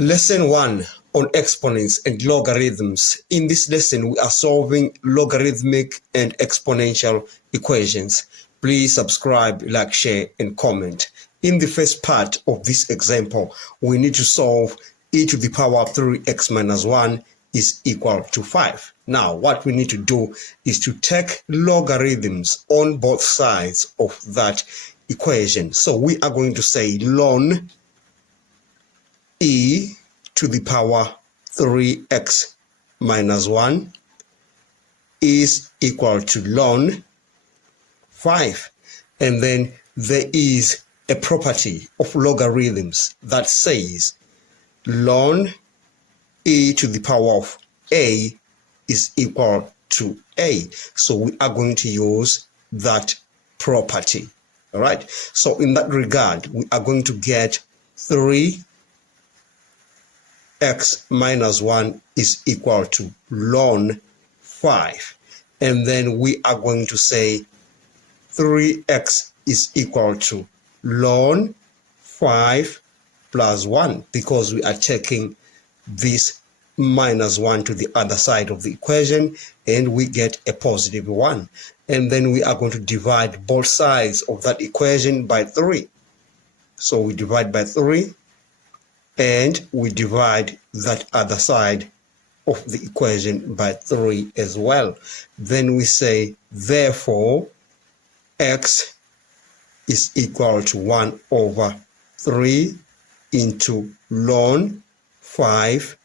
Lesson 1 on exponents and logarithms. In this lesson, we are solving logarithmic and exponential equations. Please subscribe, like, share, and comment. In the first part of this example, we need to solve e to the power of 3x minus 1 is equal to 5. Now, what we need to do is to take logarithms on both sides of that equation. So we are going to say ln e to the power 3x minus 1 is equal to ln 5. And then there is a property of logarithms that says ln e to the power of a is equal to a. So we are going to use that property. All right. So in that regard, we are going to get 3x minus 1 is equal to ln 5. And then we are going to say 3x is equal to ln 5 plus 1, because we are taking this minus 1 to the other side of the equation, and we get a positive 1. And then we are going to divide both sides of that equation by 3. So we divide by 3, and we divide that other side of the equation by 3 as well. Then we say, therefore, x is equal to 1 over 3 into ln 5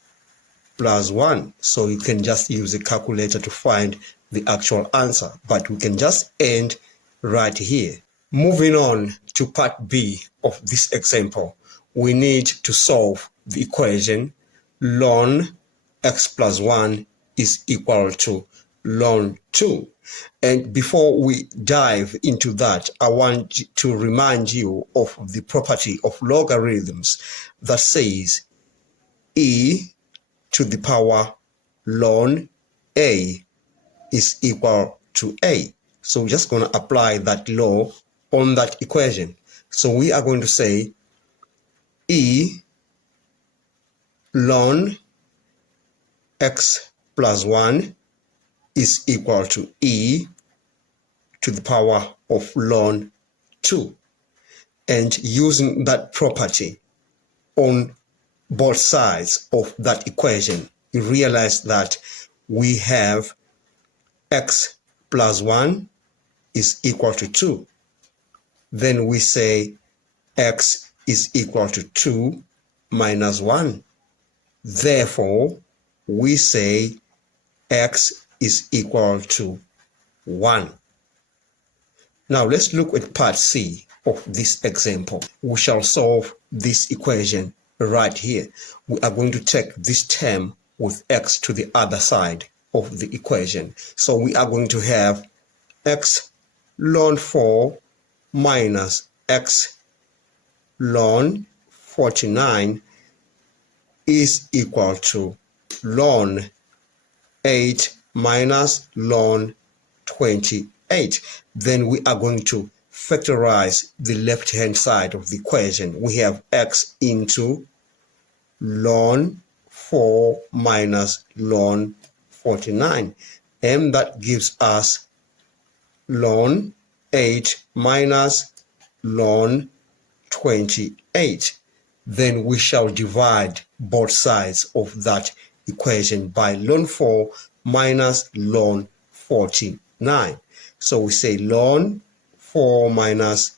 plus 1. So you can just use a calculator to find the actual answer, but we can just end right here. Moving on to part B of this example, we need to solve the equation ln x plus 1 is equal to ln 2. And before we dive into that, I want to remind you of the property of logarithms that says e to the power ln a is equal to a. So we're just going to apply that law on that equation. So we are going to say e ln x plus 1 is equal to e to the power of ln 2. And using that property on both sides of that equation, you realize that we have x plus 1 is equal to 2. Then we say x is equal to 2 minus 1. Therefore, we say x is equal to 1. Now let's look at part C of this example. We shall solve this equation right here. We are going to take this term with x to the other side of the equation. So we are going to have x ln 4 minus x ln 49 is equal to ln 8 minus ln 28. Then we are going to factorize the left-hand side of the equation. We have x into ln 4 minus ln 49. And that gives us ln 8 minus ln 28. Then we shall divide both sides of that equation by ln 4 minus ln 49. So we say ln 4 minus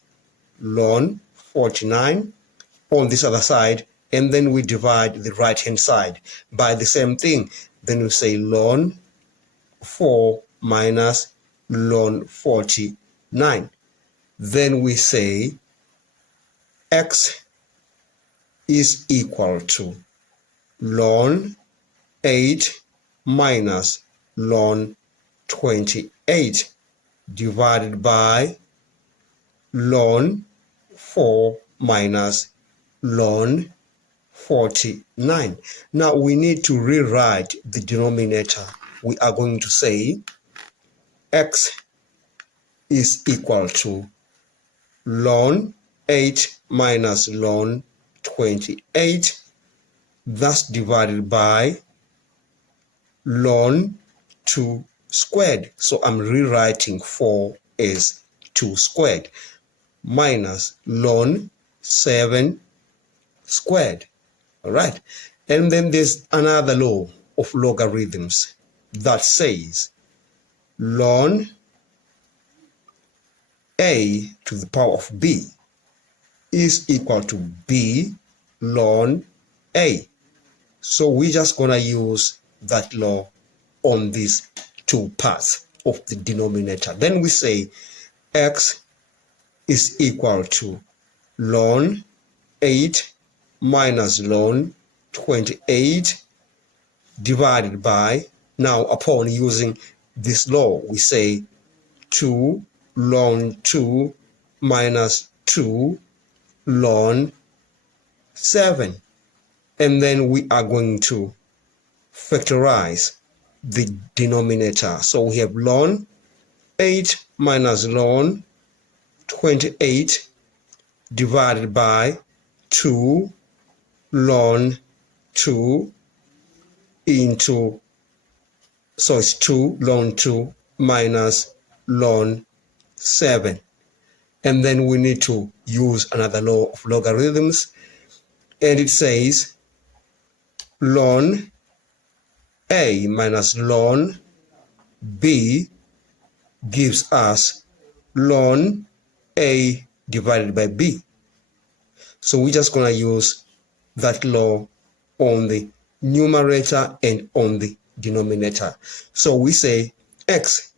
ln 49 on this other side, and then we divide the right hand side by the same thing. Then we say ln 4 minus ln 49. Then we say x is equal to ln 8 minus ln 28 divided by ln 4 minus ln 49. Now we need to rewrite the denominator. We are going to say x is equal to ln 8 minus ln 28 That's divided by ln 2 squared. So I'm rewriting 4 as 2 squared minus ln 7 squared. All right. And then there's another law of logarithms that says ln a to the power of b is equal to b ln a. So we're just going to use that law on these two parts of the denominator. Then we say x is equal to ln 8 minus ln 28 divided by, now upon using this law, we say 2 ln 2 minus 2 ln 7. And then we are going to factorize the denominator. So we have ln 8 minus ln 28 divided by 2 ln 2 into, so it's 2 ln 2 minus ln 7. And then we need to use another law of logarithms, and it says ln a minus ln b gives us ln a divided by b. So we're just going to use that law on the numerator and on the denominator. So we say x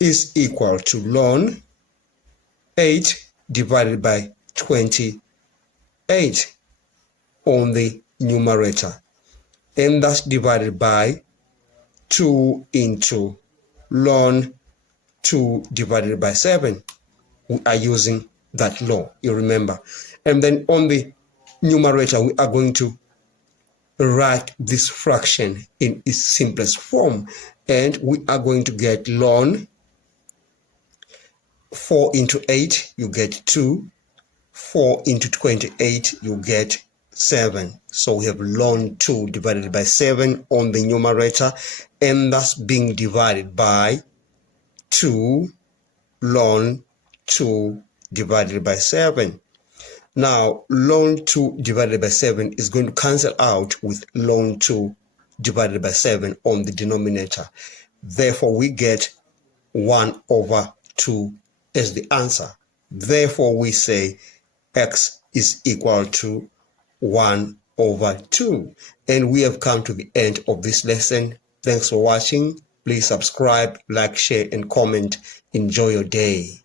is equal to ln 8 divided by 28 on the numerator, and that's divided by 2 into ln 2 divided by 7. We are using that law, you remember. And then on the numerator, we are going to write this fraction in its simplest form, and we are going to get ln 4 into 8, you get 2. 4 into 28, you get 7. So we have ln 2 divided by 7 on the numerator, and that's being divided by 2 ln 2 divided by 7. Now, ln 2 divided by 7 is going to cancel out with ln 2 divided by 7 on the denominator. Therefore, we get 1 over 2 as the answer. Therefore, we say x is equal to 1 over 2. And we have come to the end of this lesson. Thanks for watching. Please subscribe, like, share, and comment. Enjoy your day.